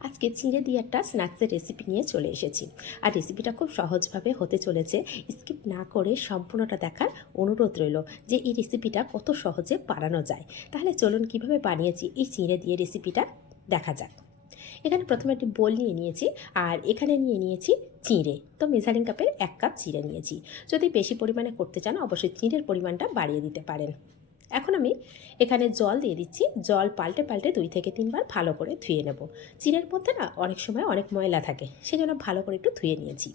আজকে চিঁড়ে দিয়ে একটা স্ন্যাক্সের রেসিপি নিয়ে চলে এসেছি। আর রেসিপিটা খুব সহজভাবে হতে চলেছে। স্কিপ না করে সম্পূর্ণটা দেখার অনুরোধ রইল যে এই রেসিপিটা কত সহজে বানানো যায়। তাহলে চলুন কীভাবে বানিয়েছি এই চিঁড়ে দিয়ে রেসিপিটা দেখা যাক। এখানে প্রথমে একটি বোল নিয়ে নিয়েছি আর এখানে নিয়ে নিয়েছি চিঁড়ে। তো মেজারিং কাপের এক কাপ চিঁড়ে নিয়েছি। যদি বেশি পরিমাণে করতে চান, অবশ্যই চিঁড়ের পরিমাণটা বাড়িয়ে দিতে পারেন। এখন আমি এখানে জল দিয়ে দিচ্ছি। জল পাল্টে পাল্টে দুই থেকে তিনবার ভালো করে ধুয়ে নেব। চিনের মধ্যে না অনেক সময় অনেক ময়লা থাকে, সেজন্য ভালো করে একটু ধুয়ে নিয়েছি।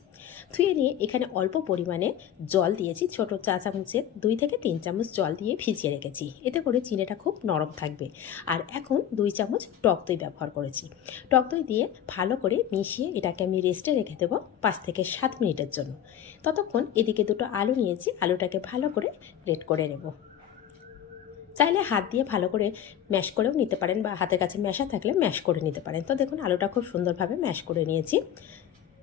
ধুয়ে নিয়ে এখানে অল্প পরিমাণে জল দিয়েছি। ছোট চা চামচের দুই থেকে তিন চামচ জল দিয়ে ভিজিয়ে রেখেছি। এতে করে চিনিটা খুব নরম থাকবে। আর এখন দুই চামচ টক দই ব্যবহার করেছি। টক দই দিয়ে ভালো করে মিশিয়ে এটাকে আমি রেস্টে রেখে দেবো পাঁচ থেকে সাত মিনিটের জন্য। ততক্ষণ এদিকে দুটো আলু নিয়েছি। আলুটাকে ভালো করে গ্রেট করে নেব। চাইলে হাত দিয়ে ভালো করে ম্যাশ করেও নিতে পারেন বা হাতের কাছে ম্যাশা থাকলে ম্যাশ করে নিতে পারেন। তো দেখুন, আলুটা খুব সুন্দরভাবে ম্যাশ করে নিয়েছি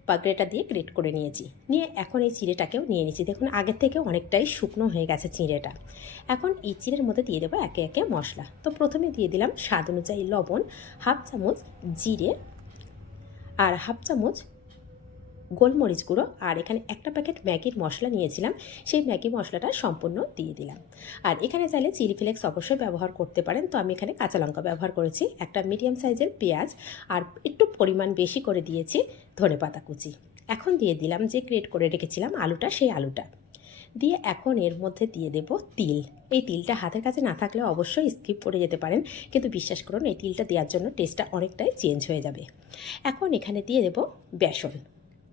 বা দিয়ে গ্রেট করে নিয়েছি। নিয়ে এখন এই চিড়েটাকেও নিয়ে নিয়েছি দেখুন, আগের থেকে অনেকটাই শুকনো হয়ে গেছে চিড়েটা। এখন এই চিড়ের মধ্যে দিয়ে দেবো একে একে মশলা। তো প্রথমে দিয়ে দিলাম স্বাদ অনুযায়ী লবণ, হাফ চামচ জিরে আর হাফ চামচ গোলমরিচ গুঁড়ো আর এখানে একটা প্যাকেট ম্যাগির মশলা নিয়েছিলাম। সেই ম্যাগি মশলাটা সম্পূর্ণ দিয়ে দিলাম। আর এখানে চাইলে চিলি ফ্লেক্স অবশ্যই ব্যবহার করতে পারেন। তো আমি এখানে কাঁচা লঙ্কা ব্যবহার করেছি, একটা মিডিয়াম সাইজের পেঁয়াজ আর একটু পরিমাণ বেশি করে দিয়েছি ধনে পাতা কুচি। এখন দিয়ে দিলাম যে গ্রেট করে রেখেছিলাম আলুটা, সেই আলুটা। দিয়ে এখন এর মধ্যে দিয়ে দেব তিল। এই তিলটা হাতের কাছে না থাকলে অবশ্যই স্কিপ করে যেতে পারেন, কিন্তু বিশ্বাস করুন, এই তিলটা দেওয়ার জন্য টেস্টটা অনেকটাই চেঞ্জ হয়ে যাবে। এখন এখানে দিয়ে দেব বেসন।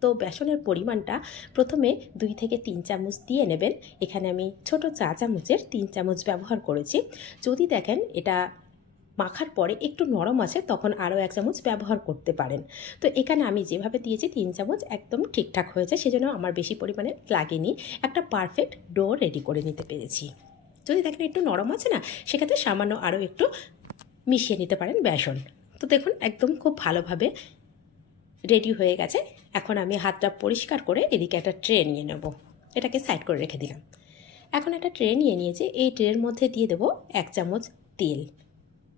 তো বেসনের পরিমাণটা প্রথমে দুই থেকে তিন চামচ দিয়ে নেবেন। এখানে আমি ছোট চা চামচের তিন চামচ ব্যবহার করেছি। যদি দেখেন এটা মাখার পরে একটু নরম আছে, তখন আরও এক চামচ ব্যবহার করতে পারেন। তো এখানে আমি যেভাবে দিয়েছি, তিন চামচ একদম ঠিকঠাক হয়েছে, সেজন্য আমার বেশি পরিমাণে লাগেনি। একটা পারফেক্ট ডো রেডি করে নিতে পেরেছি। যদি দেখেন একটু নরম আছে না, সেক্ষেত্রে সামান্য আরও একটু মিশিয়ে নিতে পারেন বেসন। তো দেখুন, একদম খুব ভালোভাবে রেডি হয়ে গেছে। এখন আমি হাতটা পরিষ্কার করে এদিকে একটা ট্রে নিয়ে নেব। এটাকে সাইড করে রেখে দিলাম। এখন একটা ট্রে নিয়ে নিয়েছি। এই ট্রের মধ্যে দিয়ে দেবো এক চামচ তেল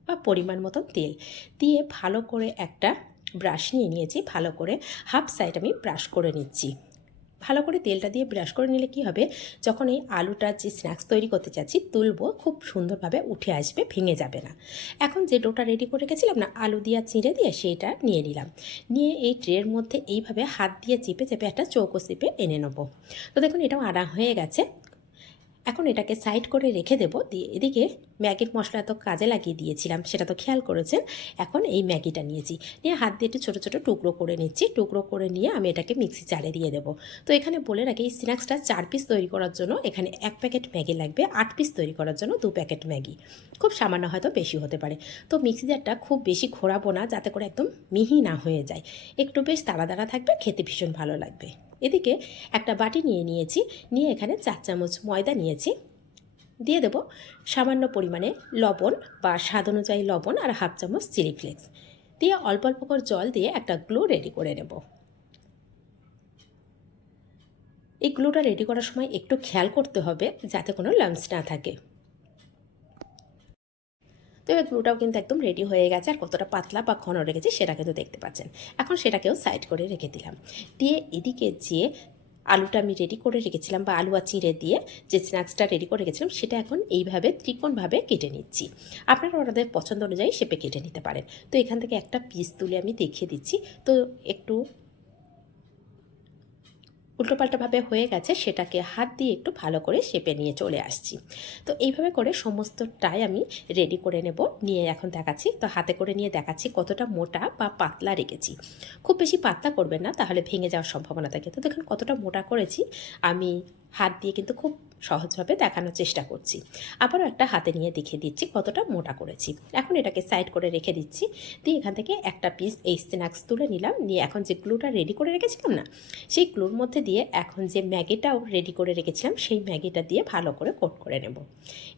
বা পরিমাণ মতন তেল। দিয়ে ভালো করে একটা ব্রাশ নিয়ে নিয়েছি। ভালো করে হাফ সাইড আমি ব্রাশ করে নিচ্ছি। ভালো করে তেলটা দিয়ে ব্রাশ করে নিলে কি হবে? যখন এই আলুটার যে স্ন্যাক্স তৈরি করতে চাচ্ছি তুলবো, খুব সুন্দরভাবে উঠে আসবে, ভেঙে যাবে না। এখন যে ডোটা রেডি করে রেখেছিলাম না, আলু দিয়ে চিঁড়ে দিয়ে সেটা নিয়ে নিলাম। নিয়ে এই ট্রের মধ্যে এইভাবে হাত দিয়ে চেপে চেপে একটা চৌকো চেপে এনে নেব। তো দেখুন এটাও আনা হয়ে গেছে। এখন এটাকে সাইড করে রেখে দেবো। দিয়ে এদিকে ম্যাগির মশলা তো কাজে লাগিয়ে দিয়েছিলাম, সেটা তো খেয়াল করেছেন? এখন এই ম্যাগিটা নিয়েছি। নিয়ে হাত দিয়ে একটু ছোটো ছোটো টুকরো করে নিচ্ছি। টুকরো করে নিয়ে আমি এটাকে মিক্সি চালে দিয়ে দেবো। তো এখানে বলে রাখি, এই স্ন্যাক্সটা চার পিস তৈরি করার জন্য এখানে এক প্যাকেট ম্যাগি লাগবে। আট পিস তৈরি করার জন্য দু প্যাকেট ম্যাগি। খুব সামান্য হয়তো বেশি হতে পারে। তো মিক্সি জারটা খুব বেশি ঘোরাবো না, যাতে করে একদম মিহি না হয়ে যায়। একটু বেশ তাড়া তাড়া থাকবে, খেতে ভীষণ ভালো লাগবে। এদিকে একটা বাটি নিয়ে নিয়েছি, নিয়ে এখানে চার চামচ ময়দা নিয়েছি। দিয়ে দেবো সামান্য পরিমাণে লবণ বা স্বাদ অনুযায়ী লবণ আর হাফ চামচ চিলি ফ্লেক্স। দিয়ে অল্প অল্প করে জল দিয়ে একটা গ্লু রেডি করে নেব। এই গ্লুটা রেডি করার সময় একটু খেয়াল করতে হবে যাতে কোনো লামস না থাকে। তো এবার গ্লুটাও কিন্তু একদম রেডি হয়ে গেছে। আর কতটা পাতলা বা ঘন রেখেছি সেটা কিন্তু দেখতে পাচ্ছেন। এখন সেটাকেও সাইড করে রেখে দিলাম। দিয়ে এদিকে যে আলুটা আমি রেডি করে রেখেছিলাম বা আলু আর চিঁড়ে দিয়ে যে স্ন্যাক্সটা রেডি করে রেখেছিলাম, সেটা এখন এইভাবে ত্রিকোণভাবে কেটে নিচ্ছি। আপনারা ওনাদের পছন্দ অনুযায়ী শেপে কেটে নিতে পারেন। তো এখান থেকে একটা পিস তুলে আমি দেখিয়ে দিচ্ছি। তো একটু উল্টোপাল্টাভাবে হয়ে গেছে, সেটাকে হাত দিয়ে একটু ভালো করে শেপে নিয়ে চলে আসছি। তো এইভাবে করে সমস্তটাই আমি রেডি করে নেব, নিয়ে এখন দেখাচ্ছি। তো হাতে করে নিয়ে দেখাচ্ছি কতটা মোটা বা পাতলা রেখেছি। খুব বেশি পাতলা করবেন না, তাহলে ভেঙে যাওয়ার সম্ভাবনা থাকে। তো দেখুন কতটা মোটা করেছি। আমি হাত দিয়ে কিন্তু খুব সহজভাবে দেখানোর চেষ্টা করছি। আবারও একটা হাতে নিয়ে দেখিয়ে দিচ্ছি কতটা মোটা করেছি। এখন এটাকে সাইড করে রেখে দিচ্ছি। দিয়ে এখান থেকে একটা পিস এই স্ন্যাক্স তুলে নিলাম। নিয়ে এখন যে গ্লুটা রেডি করে রেখেছিলাম না, সেই গ্লুর মধ্যে দিয়ে এখন যে ম্যাগিটাও রেডি করে রেখেছিলাম, সেই ম্যাগিটা দিয়ে ভালো করে কোট করে নেব।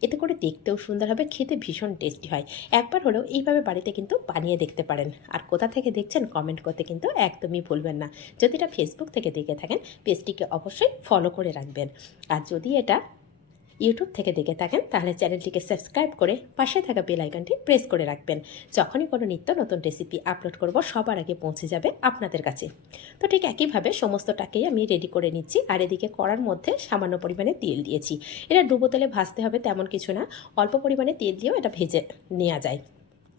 এতে করে দেখতেও সুন্দর হবে, খেতে ভীষণ টেস্টি হয়। একবার হলেও এইভাবে বাড়িতে কিন্তু বানিয়ে দেখতে পারেন। আর কোথা থেকে দেখছেন কমেন্ট করতে কিন্তু একদমই ভুলবেন না। যদি এটা ফেসবুক থেকে দেখে থাকেন পেজটিকে অবশ্যই ফলো করে রাখবেন। আর যদি এটা ইউটিউব থেকে দেখে থাকেন, তাহলে চ্যানেলটিকে সাবস্ক্রাইব করে পাশে থাকা বেল আইকনটি প্রেস করে রাখবেন। যখনই কোনো নিত্য নতুন রেসিপি আপলোড করব, সবার আগে পৌঁছে যাবে আপনাদের কাছে। তো ঠিক একইভাবে সমস্তটাকেই আমি রেডি করে নিচ্ছি, আর এদিকে কড়ার মধ্যে সামান্য পরিমাণে তেল দিয়েছি। এটা ডুবো তেলে ভাজতে হবে তেমন কিছু না, অল্প পরিমাণে তেল দিয়েও এটা ভেজে নেওয়া যায়।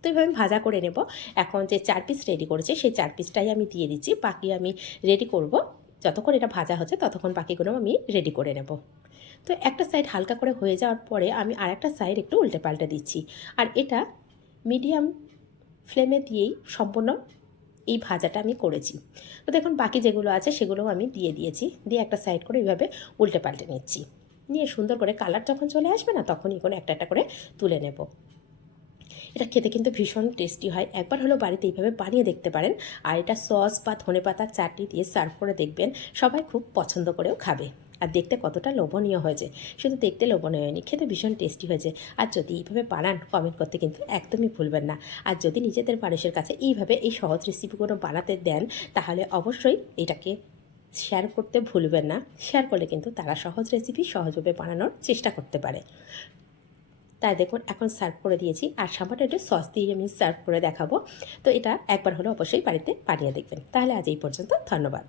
তো আমি ভাজা করে নেব। এখন যে চার পিস রেডি করেছি, সেই চার পিসটাই আমি দিয়ে দিচ্ছি। বাকি আমি রেডি করব যতক্ষণ এটা ভাজা হচ্ছে ততক্ষণ বাকিগুলো আমি রেডি করে নেব। তো একটা সাইড হালকা করে হয়ে যাওয়ার পরে আমি আরেকটা সাইড একটু উল্টে পাল্টে দিচ্ছি। আর এটা মিডিয়াম ফ্লেমে দিয়েই সম্পূর্ণ এই ভাজাটা আমি করেছি। তো দেখুন বাকি যেগুলো আছে সেগুলোও আমি দিয়ে দিয়েছি। দিয়ে একটা সাইড করে এইভাবে উল্টে পাল্টে নিচ্ছি। নিয়ে সুন্দর করে কালার যখন চলে আসবে না তখনই কোনো একটা একটা করে তুলে নেব। এটা খেতে কিন্তু ভীষণ টেস্টি হয়। একবার হলো বাড়িতে এইভাবে বানিয়ে দেখতে পারেন। আর এটা সস বা ধনে পাতার চাটনি দিয়ে সার্ভ করে দেখবেন। সবাই খুব পছন্দ করেও খাবে। আর দেখতে কতটা লোভনীয় হয়েছে। শুধু দেখতে লোভনীয় হয়নি, খেতে ভীষণ টেস্টি হয়েছে। আর যদি এইভাবে বানান কমেন্ট করতে কিন্তু একদমই ভুলবেন না। আর যদি নিজেদের মানুষের কাছে এইভাবে এই সহজ রেসিপিগুলো বানাতে দেন, তাহলে অবশ্যই এটাকে শেয়ার করতে ভুলবেন না। শেয়ার করলে কিন্তু তারা সহজ রেসিপি সহজভাবে বানানোর চেষ্টা করতে পারে। তাই দেখুন, এখন সার্ভ করে দিয়েছি। আর সামান্য একটু সস দিয়ে আমি সার্ভ করে দেখাবো। তো এটা একবার হলো অবশ্যই বাড়িতে বানিয়ে দেখবেন। তাহলে আজ এই পর্যন্ত, ধন্যবাদ।